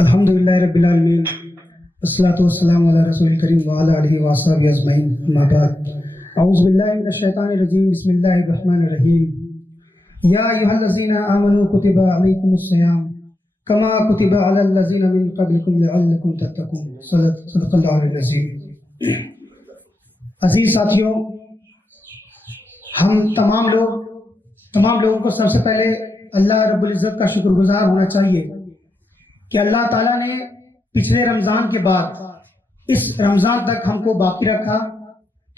الحمدللہ رب العالمین والصلاۃ والسلام علی رسول الکریم وعلی آلہ وصحبہ اجمعین اما بعد اعوذ باللہ من الشیطان الرجیم بسم اللہ الرحمن الرحیم یا ایھا الذین آمنوا کتب علیکم الصیام کما کتب علی الذین من قبلکم لعلکم تتقون صدق اللہ العظیم۔ عزیز ساتھیوں، ہم تمام لوگوں کو سب سے پہلے اللہ رب العزت کا شکر گزار ہونا چاہیے کہ اللہ تعالیٰ نے پچھلے رمضان کے بعد اس رمضان تک ہم کو باقی رکھا،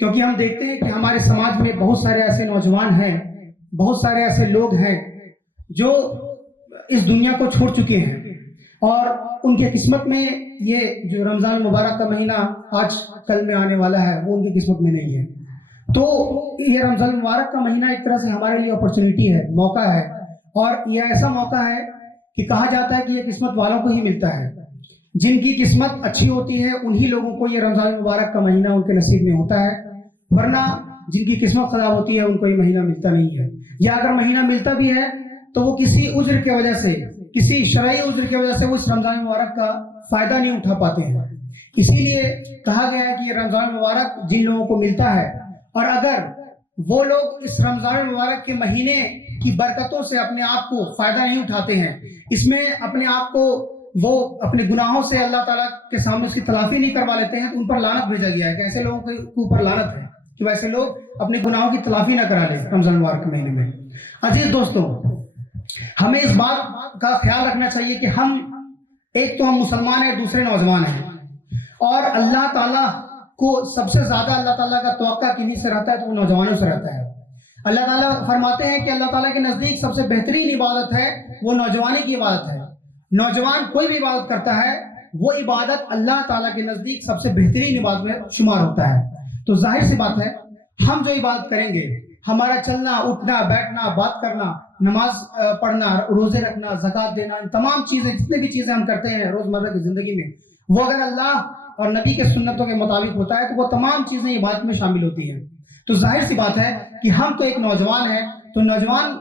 کیونکہ ہم دیکھتے ہیں کہ ہمارے سماج میں بہت سارے ایسے نوجوان ہیں، بہت سارے ایسے لوگ ہیں جو اس دنیا کو چھوڑ چکے ہیں، اور ان کے قسمت میں یہ جو رمضان مبارک کا مہینہ آج کل میں آنے والا ہے وہ ان کی قسمت میں نہیں ہے۔ تو یہ رمضان مبارک کا مہینہ ایک طرح سے ہمارے لیے اپرچونٹی ہے، موقع ہے، اور یہ ایسا موقع ہے کہ کہا جاتا ہے کہ یہ قسمت والوں کو ہی ملتا ہے۔ جن کی قسمت اچھی ہوتی ہے انہی لوگوں کو یہ رمضان مبارک کا مہینہ ان کے نصیب میں ہوتا ہے، ورنہ جن کی قسمت خراب ہوتی ہے ان کو یہ مہینہ ملتا نہیں ہے، یا اگر مہینہ ملتا بھی ہے تو وہ کسی عذر کی وجہ سے، کسی شرعی عذر کی وجہ سے وہ اس رمضان مبارک کا فائدہ نہیں اٹھا پاتے ہیں۔ اسی لیے کہا گیا ہے کہ یہ رمضان مبارک جن لوگوں کو ملتا ہے، اور اگر وہ لوگ اس رمضان مبارک کے مہینے کی برکتوں سے اپنے آپ کو فائدہ نہیں اٹھاتے ہیں، اس میں اپنے آپ کو وہ اپنے گناہوں سے اللہ تعالیٰ کے سامنے اس کی تلافی نہیں کروا لیتے ہیں، تو ان پر لعنت بھیجا گیا ہے کہ ایسے لوگوں کے اوپر لعنت ہے کہ ویسے لوگ اپنے گناہوں کی تلافی نہ کرا لیں رمضان مبارک کے مہینے میں۔ عزیز دوستوں، ہمیں اس بات کا خیال رکھنا چاہیے کہ ایک تو ہم مسلمان ہیں، دوسرے نوجوان ہیں، اور اللہ تعالیٰ کو سب سے زیادہ اللہ تعالیٰ کا توقع کنہیں سے رہتا ہے تو وہ نوجوانوں سے رہتا ہے۔ اللہ تعالیٰ فرماتے ہیں کہ اللہ تعالیٰ کے نزدیک سب سے بہترین عبادت ہے وہ نوجوانی کی عبادت ہے۔ نوجوان کوئی بھی عبادت کرتا ہے وہ عبادت اللہ تعالیٰ کے نزدیک سب سے بہترین عبادت میں شمار ہوتا ہے۔ تو ظاہر سی بات ہے ہم جو عبادت کریں گے، ہمارا چلنا اٹھنا بیٹھنا بات کرنا، نماز پڑھنا، روزے رکھنا، زکوٰۃ دینا، ان تمام چیزیں، جتنے بھی چیزیں ہم کرتے ہیں روزمرہ کی زندگی میں، وہ اگر اللہ اور نبی کے سنتوں کے مطابق ہوتا ہے تو وہ تمام چیزیں عبادت میں شامل ہوتی ہیں۔ تو ظاہر سی بات ہے کہ ہم تو ایک نوجوان ہیں، تو نوجوان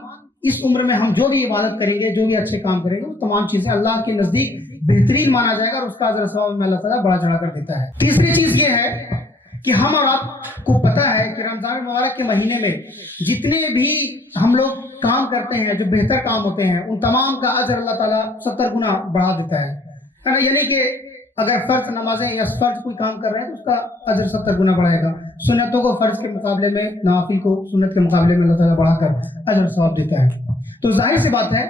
اس عمر میں ہم جو بھی عبادت کریں گے، جو بھی اچھے کام کریں گے، وہ تمام چیزیں اللہ کے نزدیک بہترین مانا جائے گا، اور اس کا اجر ثواب میں اللہ تعالیٰ بڑا چڑھا کر دیتا ہے۔ تیسری چیز یہ ہے کہ ہم اور آپ کو پتہ ہے کہ رمضان مبارک کے مہینے میں جتنے بھی ہم لوگ کام کرتے ہیں، جو بہتر کام ہوتے ہیں، ان تمام کا اجر اللہ تعالیٰ 70 گنا بڑھا دیتا ہے۔ یعنی کہ اگر فرض نمازیں یا فرض کوئی کام کر رہے ہیں تو اس کا اجر 70 گنا بڑھائے گا۔ سنتوں کو فرض کے مقابلے میں، نوافل کو سنت کے مقابلے میں اللہ تعالیٰ بڑھا کر اجر ثواب دیتا ہے۔ تو ظاہر سی بات ہے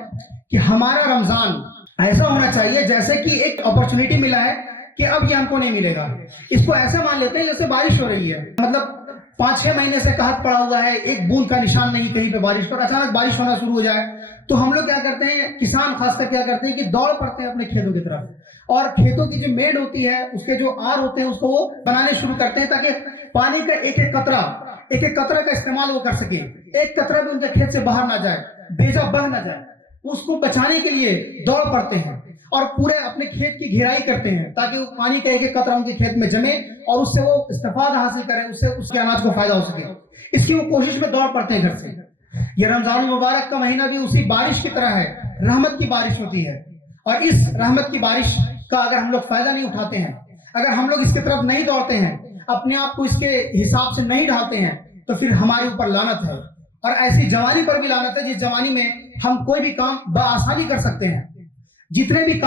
کہ ہمارا رمضان ایسا ہونا چاہیے جیسے کہ ایک اپرچونٹی ملا ہے کہ اب یہ ہم کو نہیں ملے گا، اس کو ایسے مان لیتے ہیں جیسے بارش ہو رہی ہے، مطلب 5-6 مہینے سے قحط پڑا ہوا ہے، ایک بوند کا نشان نہیں کہیں پہ بارش پر، اچانک بارش ہونا شروع ہو جائے تو ہم لوگ کیا کرتے ہیں، کسان خاص کر کیا کرتے ہیں کہ دوڑ پڑتے ہیں اپنے کھیتوں کی طرف، اور کھیتوں کی جو میڑ ہوتی ہے، اس کے جو آر ہوتے ہیں، اس کو وہ بنانے شروع کرتے ہیں تاکہ پانی کا ایک ایک قطرہ کا استعمال وہ کر سکیں، ایک قطرہ بھی ان کے کھیت سے باہر نہ جائے، بیجا بہ نہ جائے، اس کو بچانے کے لیے دوڑ پڑتے ہیں اور پورے اپنے کھیت کی گھیرائی کرتے ہیں تاکہ وہ پانی کا ایک ایک قطرہ ان کے کھیت میں جمے اور اس سے وہ استفادہ حاصل کریں، اس سے اس کے اناج کو فائدہ ہو سکے، اس کی وہ کوشش میں دوڑ پڑتے ہیں گھر سے۔ یہ رمضان مبارک کا مہینہ بھی اسی بارش کی طرح ہے، رحمت کی بارش ہوتی ہے، اور اس رحمت کی بارش کا اگر ہم لوگ فائدہ نہیں اٹھاتے ہیں، اگر ہم لوگ اس کی طرف نہیں دوڑتے ہیں، اپنے آپ کو اس کے حساب سے نہیں ڈھالتے ہیں، تو پھر ہمارے اوپر لعنت ہے، اور ایسی جوانی پر بھی لعنت ہے جس جوانی میں ہم کوئی بھی کام بآسانی کر سکتے ہیں۔ جتنے بھی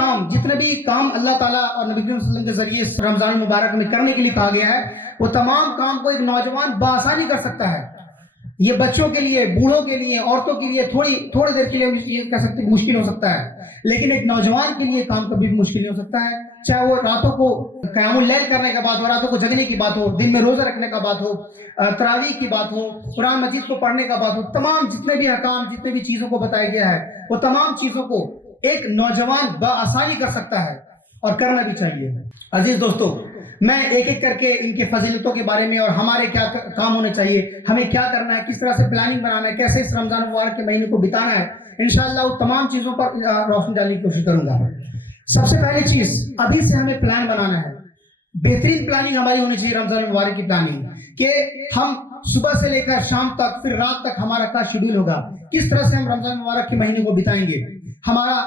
کام اللہ تعالیٰ اور نبی کریم صلی اللہ علیہ وسلم کے ذریعے اس رمضان مبارک میں کرنے کے لیے کہا گیا ہے، وہ تمام کام کو ایک نوجوان بآسانی کر سکتا ہے۔ یہ بچوں کے لیے، بوڑھوں کے لیے، عورتوں کے لیے تھوڑی دیر کے لیے یہ کہہ سکتے مشکل ہو سکتا ہے، لیکن ایک نوجوان کے لیے کام کبھی بھی مشکل نہیں ہو سکتا ہے، چاہے وہ راتوں کو قیام اللیل کرنے کا بات ہو، راتوں کو جگنے کی بات ہو، دن میں روزہ رکھنے کا بات ہو، تراویح کی بات ہو، قرآن مجید کو پڑھنے کا بات ہو، تمام جتنے بھی احکام، جتنے بھی چیزوں کو بتایا گیا ہے، وہ تمام چیزوں کو ایک نوجوان بآسانی کر سکتا ہے، اور کرنا بھی چاہیے۔ عزیز دوستو، میں ایک ایک کر کے ان کے فضیلتوں کے بارے میں اور ہمارے کیا کام ہونے چاہیے، ہمیں کیا کرنا ہے، کس طرح سے پلاننگ بنانا ہے، کیسے اس رمضان مبارک کے مہینے کو بتانا ہے، انشاءاللہ وہ تمام چیزوں پر روشنی ڈالنے کی کوشش کروں گا۔ سب سے پہلی چیز، ابھی سے ہمیں پلان بنانا ہے، بہترین پلاننگ ہماری ہونی چاہیے رمضان مبارک کی پلاننگ، کہ ہم صبح سے لے کر شام تک، پھر رات تک ہمارا کیا شیڈول ہوگا، کس طرح سے ہم رمضان مبارک کے مہینے کو بتائیں گے، ہمارا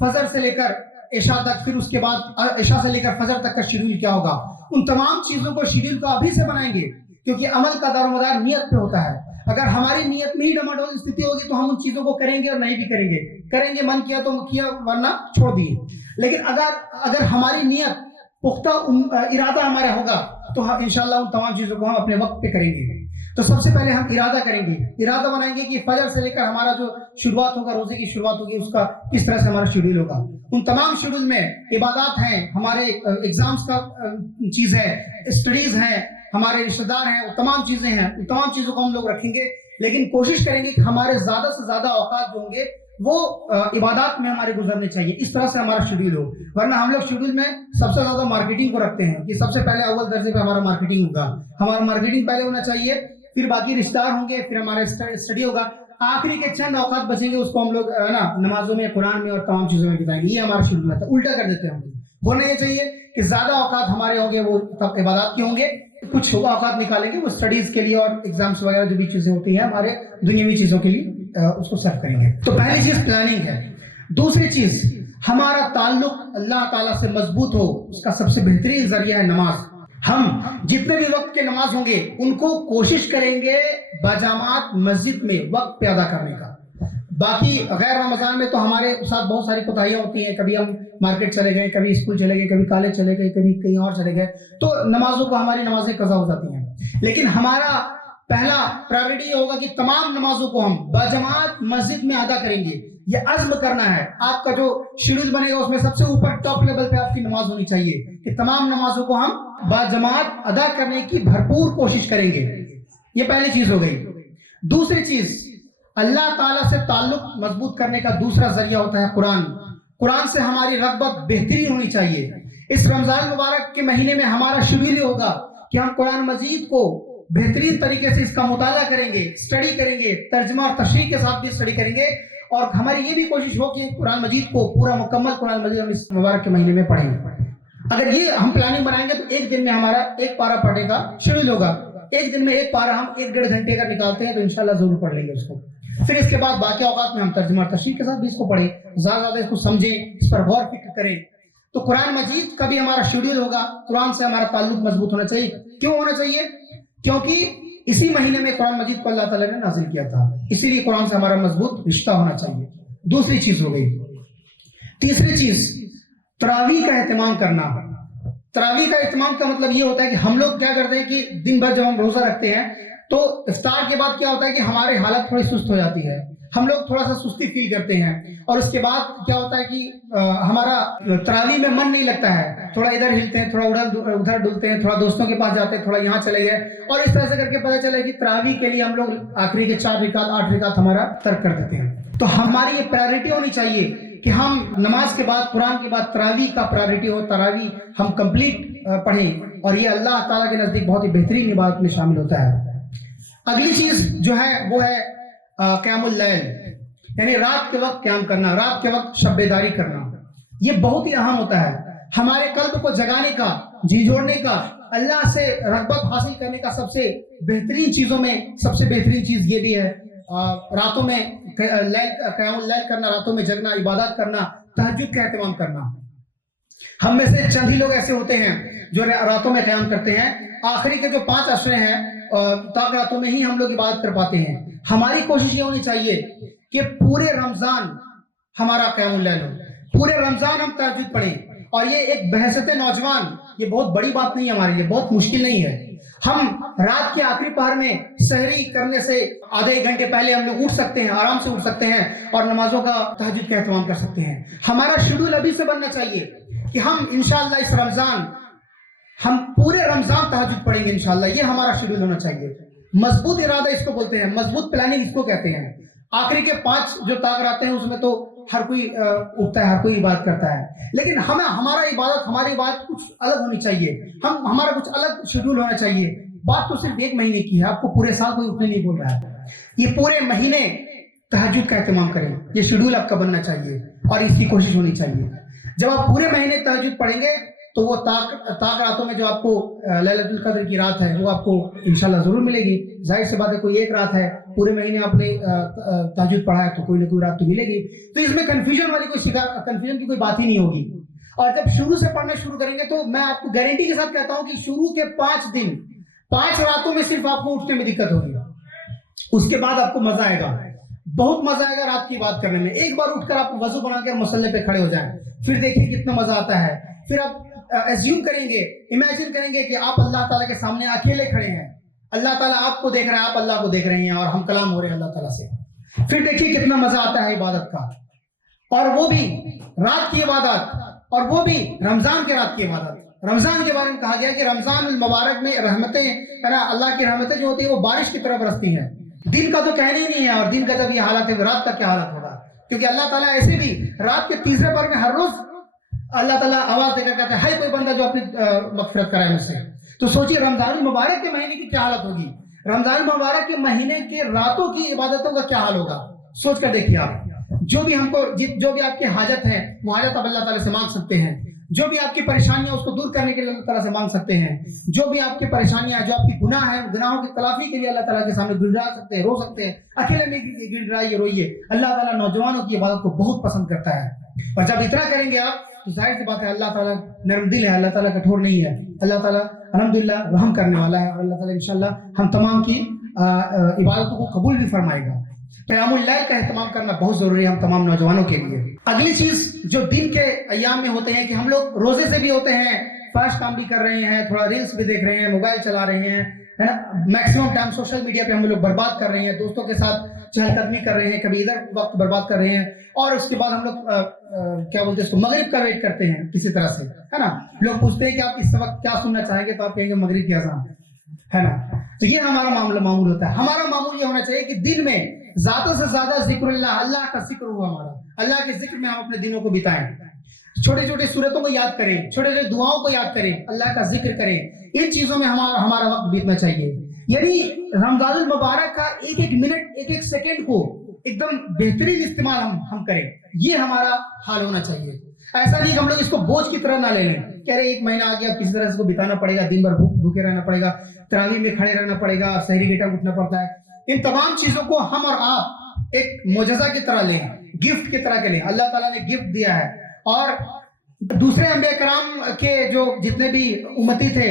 فجر سے لے کر عشاء تک, پھر اس کے بعد عشاء سے لے کر فجر تک کا شیڈول کیا ہوگا, ان تمام چیزوں کو شیڈول کو ابھی سے بنائیں گے, کیونکہ عمل کا دار و مدار نیت پہ ہوتا ہے. اگر ہماری نیت میں ہی ڈماڈول استھتی ہوگی تو ہم ان چیزوں کو کریں گے اور نہیں بھی کریں گے من کیا تو کیا ورنہ چھوڑ دیے. لیکن اگر ہماری نیت پختہ ارادہ ہمارا ہوگا تو ہم انشاءاللہ ان تمام چیزوں کو ہم اپنے وقت پہ کریں گے. تو سب سے پہلے ہم ارادہ کریں گے, ارادہ بنائیں گے کہ فجر سے لے کر ہمارا جو شروعات ہوگا, روزے کی شروعات ہوگی, اس کا کس طرح سے ہمارا شیڈول ہوگا. ان تمام شیڈول میں عبادات ہیں, ہمارے ایگزامز کا چیز ہے, اسٹڈیز ہیں, ہمارے رشتہ دار ہیں, وہ تمام چیزیں ہیں, ان تمام چیزوں کو ہم لوگ رکھیں گے. لیکن کوشش کریں گے کہ ہمارے زیادہ سے زیادہ اوقات جو ہوں گے وہ عبادات میں ہمارے گزرنے چاہیے, اس طرح سے ہمارا شیڈول ہو. ورنہ ہم لوگ شیڈول میں سب سے زیادہ مارکیٹنگ کو رکھتے ہیں کہ سب سے پہلے اول درجے پہ ہمارا مارکیٹنگ ہوگا, ہمارا مارکیٹنگ پہلے ہونا چاہیے, پھر باقی رشتہ دار ہوں گے, پھر ہمارا اسٹڈی ہوگا, آخری کے چند اوقات بچیں گے اس کو ہم لوگ نا نمازوں میں, قرآن میں اور تمام چیزوں میں بتائیں گے. یہ ہمارا شیڈول ہے. الٹا کر دیتے ہیں ہم. ہونا یہ چاہیے کہ زیادہ اوقات ہمارے ہوں گے وہ عبادات کے ہوں گے, کچھ اوقات نکالیں گے وہ اسٹڈیز کے لیے اور ایگزامس وغیرہ جو بھی چیزیں ہوتی ہیں ہمارے دنیاوی چیزوں کے لیے اس کو سرو کریں گے. تو پہلی چیز پلاننگ ہے. دوسری چیز, ہمارا تعلق اللہ تعالیٰ سے مضبوط ہو, اس کا سب سے بہترین ذریعہ ہے نماز. ہم جتنے بھی وقت کے نماز ہوں گے ان کو کوشش کریں گے باجماعت مسجد میں وقت پہ ادا کرنے کا. باقی غیر رمضان میں تو ہمارے ساتھ بہت ساری کوتاہیاں ہوتی ہیں, کبھی ہم مارکیٹ چلے گئے, کبھی اسکول چلے گئے, کبھی کالج چلے گئے, کبھی کہیں اور چلے گئے, تو نمازوں کو ہماری نمازیں قضا ہو جاتی ہیں. لیکن ہمارا پہلا پرائیورٹی یہ ہوگا کہ تمام نمازوں کو ہم باجماعت مسجد میں ادا کریں گے. یہ عزم کرنا ہے. آپ کا جو شیڈول بنے گا اس میں سب سے اوپر ٹاپ لیول پہ آپ کی نماز ہونی چاہیے کہ تمام نمازوں کو ہم باجماعت ادا کرنے کی بھرپور کوشش کریں گے. یہ پہلی چیز ہو گئی. دوسری چیز, اللہ تعالیٰ سے تعلق مضبوط کرنے کا دوسرا ذریعہ ہوتا ہے قرآن. قرآن سے ہماری رغبت بہترین ہونی چاہیے. اس رمضان مبارک کے مہینے میں ہمارا شیڈول یہ ہوگا کہ ہم قرآن مجید کو بہترین طریقے سے اس کا مطالعہ کریں گے, اسٹڈی کریں گے, ترجمہ اور تشریح کے ساتھ بھی اسٹڈی کریں گے, اور ہماری یہ بھی کوشش ہو کہ قرآن مجید کو پورا مکمل قرآن مجید ہم اس مبارک کے مہینے میں پڑھیں گے. اگر یہ ہم پلاننگ بنائیں گے تو ایک دن میں ہمارا ایک پارہ پڑھنے کا شیڈول ہوگا. ایک دن میں ایک پارہ ہم 1.5 گھنٹے کا نکالتے ہیں تو انشاءاللہ ضرور پڑھ لیں گے اس کو. پھر اس کے بعد باقی اوقات میں ہم ترجمہ اور تشریح کے ساتھ بھی اس کو پڑھیں, زیادہ زیادہ اس کو سمجھیں, اس پر غور فکر کریں. تو قرآن مجید کا بھی ہمارا شیڈول ہوگا. قرآن سے ہمارا تعلق مضبوط ہونا چاہیے. کیوں ہونا چاہیے؟ کیونکہ اسی مہینے میں قرآن مجید کو اللہ تعالیٰ نے نازل کیا تھا, اسی لیے قرآن سے ہمارا مضبوط رشتہ ہونا چاہیے. دوسری چیز ہو گئی. تیسری چیز, تراویح کا اہتمام کرنا. تراویح کا اہتمام کا مطلب یہ ہوتا ہے کہ ہم لوگ کیا کرتے ہیں کہ دن بھر جب ہم روزہ رکھتے ہیں تو افطار کے بعد کیا ہوتا ہے کہ ہماری حالت تھوڑی سست ہو جاتی ہے, ہم لوگ تھوڑا سا سستی فیل کرتے ہیں, اور اس کے بعد کیا ہوتا ہے کہ ہمارا تراویح میں من نہیں لگتا ہے, تھوڑا ادھر ہلتے ہیں, تھوڑا ادھر ڈلتے ہیں, تھوڑا دوستوں کے پاس جاتے ہیں, تھوڑا یہاں چلے گئے, اور اس طرح سے کر کے پتہ چلا کہ تراویح کے لیے ہم لوگ آخری کے 4 رکعت 8 رکعت ہمارا ترک کر دیتے ہیں. تو ہماری یہ پرائیورٹی ہونی چاہیے کہ ہم نماز کے بعد قرآن کے بعد تراویح کا پرائیورٹی ہو, تراویح ہم کمپلیٹ پڑھیں, اور یہ اللہ تعالیٰ کے نزدیک بہت ہی بہترین عبادت میں شامل ہوتا ہے. اگلی چیز جو ہے وہ ہے قیام اللیل, یعنی رات کے وقت قیام کرنا, رات کے وقت شب بیداری کرنا. یہ بہت ہی اہم ہوتا ہے. ہمارے قلب کو جگانے کا, جھنجھوڑنے کا, اللہ سے رغبت حاصل کرنے کا سب سے بہترین چیزوں میں سب سے بہترین چیز یہ بھی ہے راتوں میں قیام اللیل کرنا, راتوں میں جگنا, عبادات کرنا, تہجد کا اہتمام کرنا. ہم میں سے چند ہی لوگ ایسے ہوتے ہیں جو راتوں میں قیام کرتے ہیں. آخری کے جو 5 عشرے ہیں تاک راتوں میں ہی ہم لوگ عبادت کر پاتے ہیں. ہماری کوشش یہ ہونی چاہیے کہ پورے رمضان ہمارا قیام اللیل ہو, پورے رمضان ہم تہجد پڑھیں. اور یہ ایک بحثت نوجوان, یہ بہت بڑی بات نہیں ہے ہمارے لیے, بہت مشکل نہیں ہے. ہم رات کے آخری پہر میں سحری کرنے سے آدھے 1 گھنٹے پہلے ہم لوگ اٹھ سکتے ہیں, آرام سے اٹھ سکتے ہیں, اور نمازوں کا تہجد کا اہتمام کر سکتے ہیں. ہمارا شیڈول ابھی سے بننا چاہیے کہ ہم انشاءاللہ اس رمضان ہم پورے رمضان تہجد پڑھیں گے انشاءاللہ. یہ ہمارا شیڈول ہونا چاہیے. مضبوط ارادہ اس کو بولتے ہیں, مضبوط پلاننگ اس کو کہتے ہیں. آخری کے 5 جو تاغ آتے ہیں اس میں تو ہر کوئی اٹھتا ہے, ہر کوئی عبادت کرتا ہے, لیکن ہماری عبادت کچھ الگ ہونی چاہیے. ہمارا کچھ الگ شیڈول ہونا چاہیے. بات تو صرف 1 مہینے کی ہے, آپ کو پورے سال کوئی اٹھنے نہیں بول رہا ہے. یہ پورے مہینے تہجد کا اہتمام کریں, یہ شیڈول آپ کا بننا چاہیے اور اس کی کوشش ہونی چاہیے. جب آپ پورے مہینے تہجد پڑھیں گے تو وہ طاق راتوں میں جو آپ کو لیلۃ القدر کی رات ہے وہ آپ کو انشاءاللہ ضرور ملے گی. ظاہر سی بات ہے کوئی ایک رات ہے, پورے مہینے آپ نے تہجد پڑھا ہے تو کوئی نہ کوئی رات تو ملے گی. تو اس میں کنفیوژن کی کوئی بات ہی نہیں ہوگی. اور جب شروع سے پڑھنا شروع کریں گے تو میں آپ کو گارنٹی کے ساتھ کہتا ہوں کہ شروع کے 5 دن 5 راتوں میں صرف آپ کو اٹھنے میں دقت ہوگی. اس کے بعد آپ کو مزہ آئے گا, بہت مزہ آئے گا رات کی بات کرنے میں. ایک بار اٹھ کر آپ وضو بنا کر مصلی پہ کھڑے ہو جائیں, پھر دیکھیں کتنا مزہ آتا ہے. پھر آپ ایزیوم کریں گے, امیجن کریں گے کہ آپ اللہ تعالیٰ کے سامنے اکیلے کھڑے ہیں, اللہ تعالیٰ آپ کو دیکھ رہا ہے, آپ اللہ کو دیکھ رہے ہیں, اور ہم کلام ہو رہے ہیں اللہ تعالیٰ سے. پھر دیکھیے کتنا مزہ آتا ہے عبادت کا, اور وہ بھی رات کی عبادت, اور وہ بھی رمضان کے رات کی عبادت. رمضان کے بارے میں کہا گیا کہ رمضان المبارک میں رحمتیں, اللہ کی رحمتیں جو ہوتی ہیں وہ بارش کی طرح برستی ہیں. دن کا تو کہنے ہی نہیں ہے, اور دن کا جب یہ حالت ہے رات کا کیا حالت ہوگا, کیونکہ اللہ تعالیٰ ایسے بھی رات کے تیسرے پہر میں ہر روز اللہ تعالیٰ آواز دے کر کہتا ہے, ہے کوئی بندہ جو اپنی مغفرت کرائے مجھ سے. تو سوچیے رمضان المبارک کے مہینے کی کیا حالت ہوگی, رمضان المبارک کے مہینے کے راتوں کی عبادتوں کا کیا حال ہوگا. سوچ کر دیکھیے آپ, جو بھی ہم کو جو بھی آپ کی حاجت ہے وہ حاجت آپ اللہ تعالیٰ سے مانگ سکتے ہیں, جو بھی آپ کی پریشانیاں اس کو دور کرنے کے لیے اللہ تعالیٰ سے مانگ سکتے ہیں, جو بھی آپ کی پریشانیاں, جو آپ کی گناہ ہیں, گناہوں کی تلافی کے لیے اللہ تعالیٰ کے سامنے گڑگڑا سکتے ہیں, رو سکتے ہیں, اکیلے میں گڑگڑائیے روئیے. اللہ تعالیٰ نوجوانوں کی عبادت کو بہت پسند کرتا ہے, اور جب اتنا کریں گے آپ تو ظاہر سی بات ہے اللہ تعالیٰ نرم دل ہے, اللہ تعالیٰ کٹھور نہیں ہے. اللہ تعالیٰ الحمدللہ رحم کرنے والا ہے, اور اللہ تعالیٰ انشاءاللہ ہم تمام کی عبادتوں کو قبول بھی فرمائے گا. قیام اللیل کا اہتمام کرنا بہت ضروری ہے ہم تمام نوجوانوں کے لیے. اگلی چیز جو دن کے ایام میں ہوتے ہیں کہ ہم لوگ روزے سے بھی ہوتے ہیں, فحش کام بھی کر رہے ہیں, تھوڑا ریلس بھی دیکھ رہے ہیں, موبائل چلا رہے ہیں, ہے نا, میکسیمم ٹائم سوشل میڈیا پہ ہم لوگ برباد کر رہے ہیں, دوستوں کے ساتھ چہل قدمی کر رہے ہیں, کبھی ادھر وقت برباد کر رہے ہیں, اور اس کے بعد ہم لوگ کیا بولتے ہیں اس کو مغرب کا ویٹ کرتے ہیں کسی طرح سے, ہے نا. لوگ پوچھتے ہیں کہ آپ اس وقت کیا سننا چاہیں گے, تو آپ کہیں گے مغرب کی اذان, ہے نا. تو یہ ہمارا معمول ہوتا ہے. ہمارا معمول یہ ہونا چاہیے کہ دن میں زیادہ سے زیادہ ذکر اللہ کا ذکر ہوا, ہمارا اللہ کے ذکر میں ہم اپنے دنوں کو بتائیں, چھوٹے چھوٹے صورتوں کو یاد کریں, چھوٹے چھوٹے دعاؤں کو یاد کریں, اللہ کا ذکر کریں. ان چیزوں میں ہمارا وقت بیتنا چاہیے. یعنی رمضان المبارک کا ایک ایک منٹ, ایک ایک سیکنڈ کو ایک دم بہترین استعمال ہم کریں, یہ ہمارا حال ہونا چاہیے. ایسا نہیں کہ ہم لوگ اس کو بوجھ کی طرح نہ لے لیں, کہہ رہے ایک مہینہ آ گیا, کسی طرح اس کو بتانا پڑے گا, دن بھر بھوکے رہنا پڑے گا, تراویح میں کھڑے رہنا پڑے گا, سحری کے ٹائم اٹھنا پڑتا ہے. ان تمام چیزوں کو ہم اور آپ ایک معجزہ کی طرح لیں, گفٹ کی طرح کے لیں. اللہ تعالیٰ نے گفٹ دیا ہے, اور دوسرے انبیاء کرام کے جو جتنے بھی امتی تھے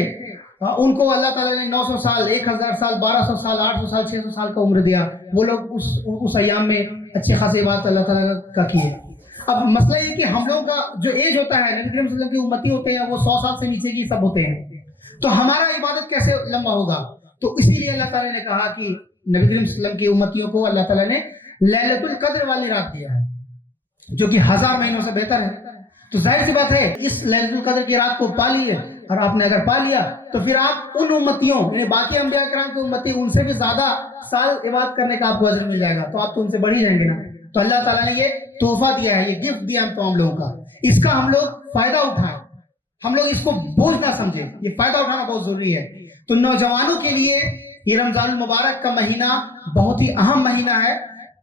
ان کو اللہ تعالیٰ نے 900 سال, 1000 سال, 1200 سال, 800 سال, 600 سال کا عمر دیا. وہ لوگ اس ایام میں اچھے خاصی بات اللہ تعالیٰ کا کیے. اب مسئلہ یہ کہ ہم لوگوں کا جو ایج ہوتا ہے, نبی کریم صلی اللہ علیہ وسلم کی امتی ہوتے ہیں وہ 100 سال سے نیچے کی سب ہوتے ہیں, تو ہمارا عبادت کیسے لمبا ہوگا. تو اسی لیے اللہ تعالیٰ نے کہا کہ نبی کریم صلی اللہ علیہ وسلم کی امتیوں کو اللہ تعالیٰ نے لیلۃ القدر والی رات دیا ہے, جو کہ 1000 مہینوں سے بہتر ہے. تو ظاہر سی بات ہے اس لیلۃ القدر کی رات کو پا لیے, اور آپ نے اگر پا لیا تو پھر آپ ان امتیوں یعنی باقی انبیاء کرام کی امتی ان سے بھی زیادہ سال عبادت کرنے کا آپ کو اجر مل جائے گا, تو آپ تو ان سے بڑھ ہی جائیں گے نا. تو اللہ تعالیٰ نے یہ تحفہ دیا ہے, یہ گفٹ دیا ہم تمام لوگوں کا, اس کا ہم لوگ فائدہ اٹھائیں, ہم لوگ اس کو بوجھ نہ سمجھیں, یہ فائدہ اٹھانا بہت ضروری ہے. تو نوجوانوں کے لیے یہ رمضان المبارک کا مہینہ بہت ہی اہم مہینہ ہے.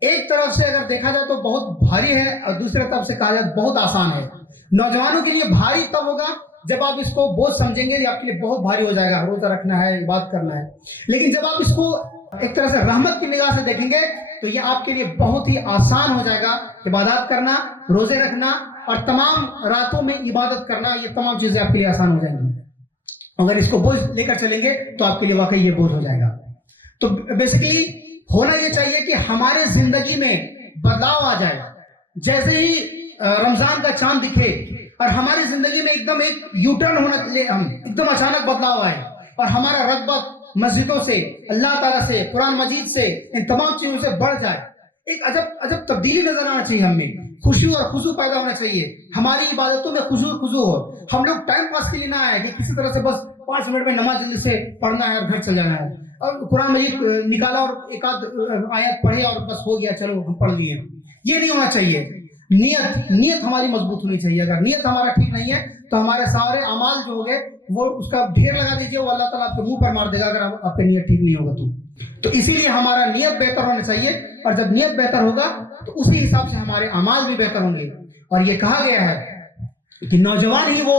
ایک طرف سے اگر دیکھا جائے تو بہت بھاری ہے, اور دوسرے طرف سے کہا جائے بہت آسان ہے. نوجوانوں کے لیے بھاری تب ہوگا جب آپ اس کو بوجھ سمجھیں گے, یہ آپ کے لیے بہت بھاری ہو جائے گا, روزہ رکھنا ہے, عبادت کرنا ہے. لیکن جب آپ اس کو ایک طرح سے رحمت کی نگاہ سے دیکھیں گے تو یہ آپ کے لیے بہت ہی آسان ہو جائے گا. عبادات کرنا, روزے رکھنا, اور تمام راتوں میں عبادت کرنا, یہ تمام چیزیں آپ کے لیے آسان ہو جائیں گی. اگر اس کو بوجھ لے کر چلیں گے تو آپ کے لیے واقعی یہ بوجھ ہو جائے گا. تو بیسیکلی ہونا یہ چاہیے کہ ہمارے زندگی میں بدلاؤ آ جائے. جیسے ہی رمضان کا چاند دکھے اور ہماری زندگی میں ایک دم ایک یو ٹرن ہونا, ہم ایک دم اچانک بدلاؤ آئے, اور ہمارا رغبت مسجدوں سے, اللہ تعالیٰ سے, قرآن مجید سے, ان تمام چیزوں سے بڑھ جائے. ایک عجب تبدیلی نظر آنا چاہیے ہمیں, خوشی اور خضوع پیدا ہونا چاہیے, ہماری عبادتوں میں خضوع ہو. ہم لوگ ٹائم پاس کے لیے نہ آئے کہ کسی طرح سے بس 5 منٹ میں نماز جلدی سے پڑھنا ہے اور گھر چل جانا ہے, اور قرآن مجید نکالا اور ایک آدھ آیت پڑھے اور بس ہو گیا, چلو ہم پڑھ لیے. یہ نہیں ہونا چاہیے. نیت ہماری مضبوط ہونی چاہیے. اگر نیت ہمارا ٹھیک نہیں ہے تو ہمارے سارے اعمال جو ہوگے وہ اس کا ڈھیر لگا دیجیے, وہ اللہ تعالیٰ آپ کے منہ پر مار دے گا اگر آپ کی نیت ٹھیک نہیں ہوگا. تو اسی لیے ہمارا نیت بہتر ہونا چاہیے, اور جب نیت بہتر ہوگا تو اسی حساب سے ہمارے اعمال بھی بہتر ہوں گے. اور یہ کہا گیا ہے کہ نوجوان ہی وہ